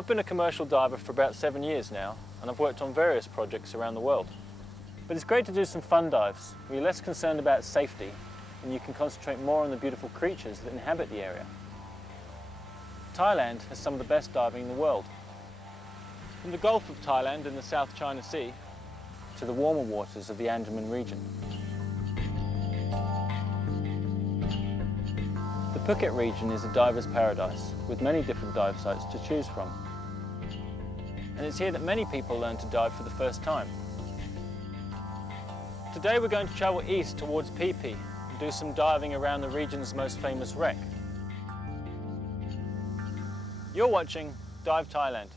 I've been a commercial diver for about 7 years now, and I've worked on various projects around the world. But it's great to do some fun dives where you're less concerned about safety and you can concentrate more on the beautiful creatures that inhabit the area. Thailand has some of the best diving in the world. From the Gulf of Thailand in the South China Sea to the warmer waters of the Andaman region. The Phuket region is a diver's paradise with many different dive sites to choose from. And it's here that many people learn to dive for the first time. Today we're going to travel east towards Phi Phi and do some diving around the region's most famous wreck. You're watching Dive Thailand.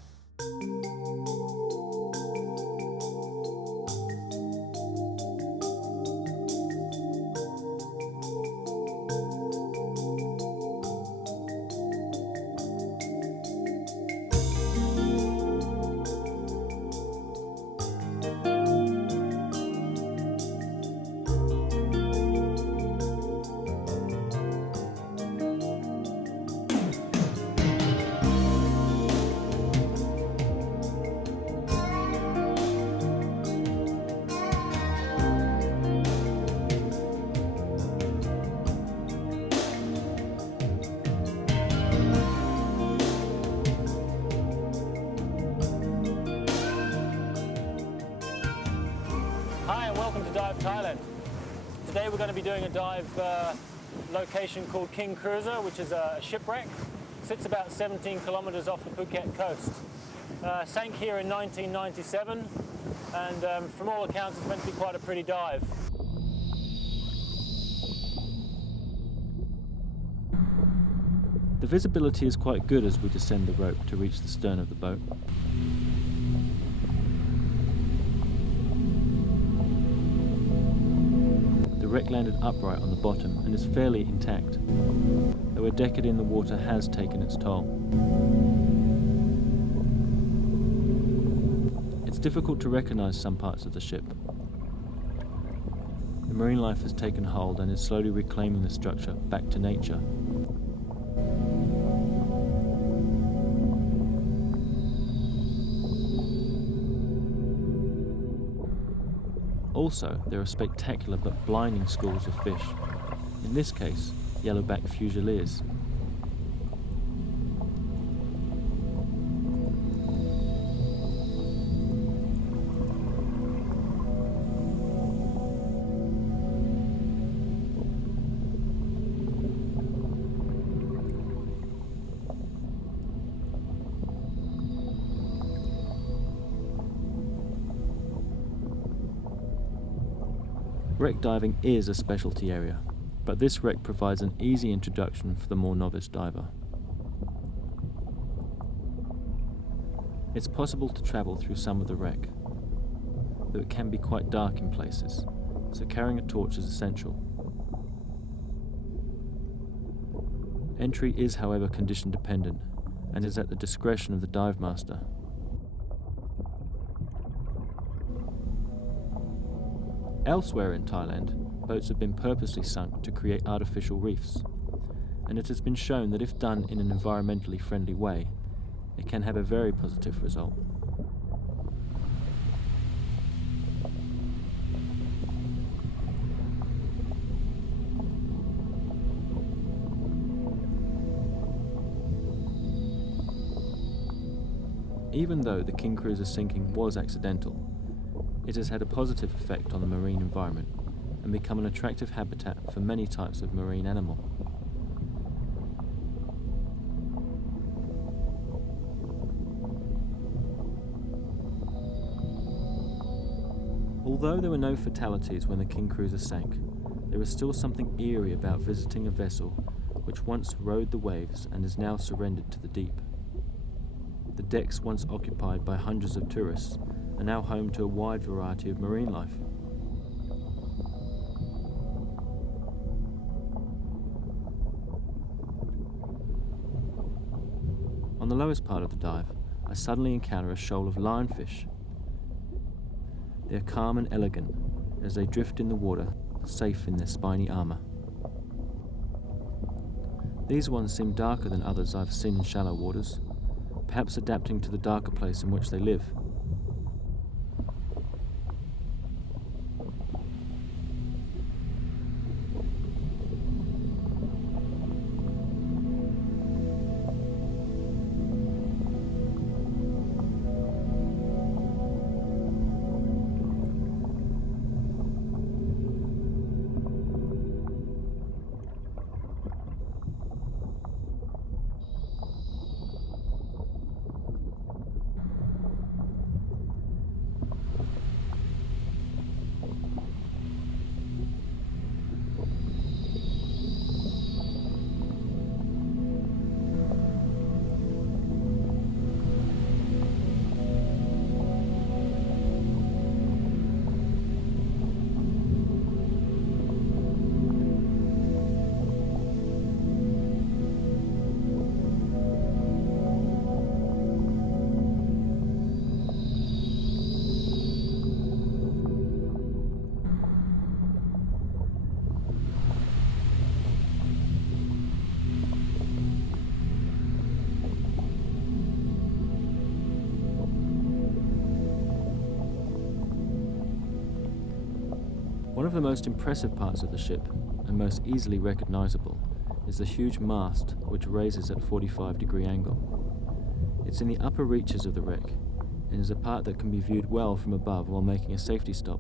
Hi and welcome to Dive Thailand. Today we're going to be doing a dive location called King Cruiser, which is a shipwreck. It sits about 17 kilometers off the Phuket coast. Sank here in 1997 and from all accounts it's meant to be quite a pretty dive. The visibility is quite good as we descend the rope to reach the stern of the boat. The wreck landed upright on the bottom and is fairly intact, though a decade in the water has taken its toll. It's difficult to recognise some parts of the ship. The marine life has taken hold and is slowly reclaiming the structure back to nature. Also, there are spectacular but blinding schools of fish, in this case, yellowback fusiliers. Wreck diving is a specialty area, but this wreck provides an easy introduction for the more novice diver. It's possible to travel through some of the wreck, though it can be quite dark in places, so carrying a torch is essential. Entry is, however, condition dependent and is at the discretion of the dive master. Elsewhere in Thailand, boats have been purposely sunk to create artificial reefs, and it has been shown that if done in an environmentally friendly way, it can have a very positive result. Even though the King Cruiser sinking was accidental, it has had a positive effect on the marine environment and become an attractive habitat for many types of marine animal. Although there were no fatalities when the King Cruiser sank, there is still something eerie about visiting a vessel which once rode the waves and is now surrendered to the deep. The decks once occupied by hundreds of tourists are now home to a wide variety of marine life. On the lowest part of the dive, I suddenly encounter a shoal of lionfish. They are calm and elegant as they drift in the water, safe in their spiny armour. These ones seem darker than others I've seen in shallow waters, perhaps adapting to the darker place in which they live. One of the most impressive parts of the ship, and most easily recognisable, is the huge mast which raises at 45-degree angle. It's in the upper reaches of the wreck, and is a part that can be viewed well from above while making a safety stop.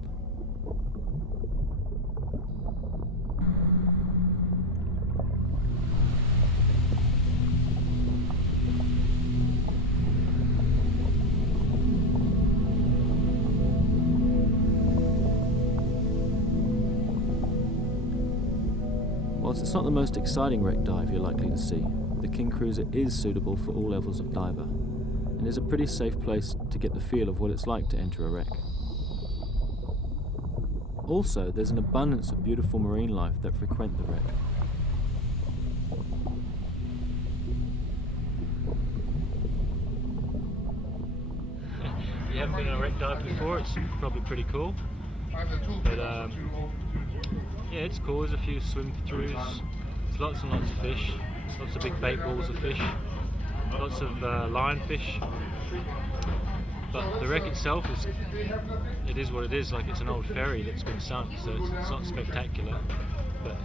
Whilst it's not the most exciting wreck dive you're likely to see, the King Cruiser is suitable for all levels of diver, and is a pretty safe place to get the feel of what it's like to enter a wreck. Also, there's an abundance of beautiful marine life that frequent the wreck. If you haven't been on a wreck dive before, it's probably pretty cool. But yeah, it's cool. There's a few swim-throughs. There's lots and lots of fish. Lots of big bait balls of fish. Lots of lionfish. But the wreck itself is what it is. Like, it's an old ferry that's been sunk, so it's not spectacular. But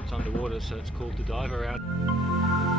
it's underwater, so it's cool to dive around.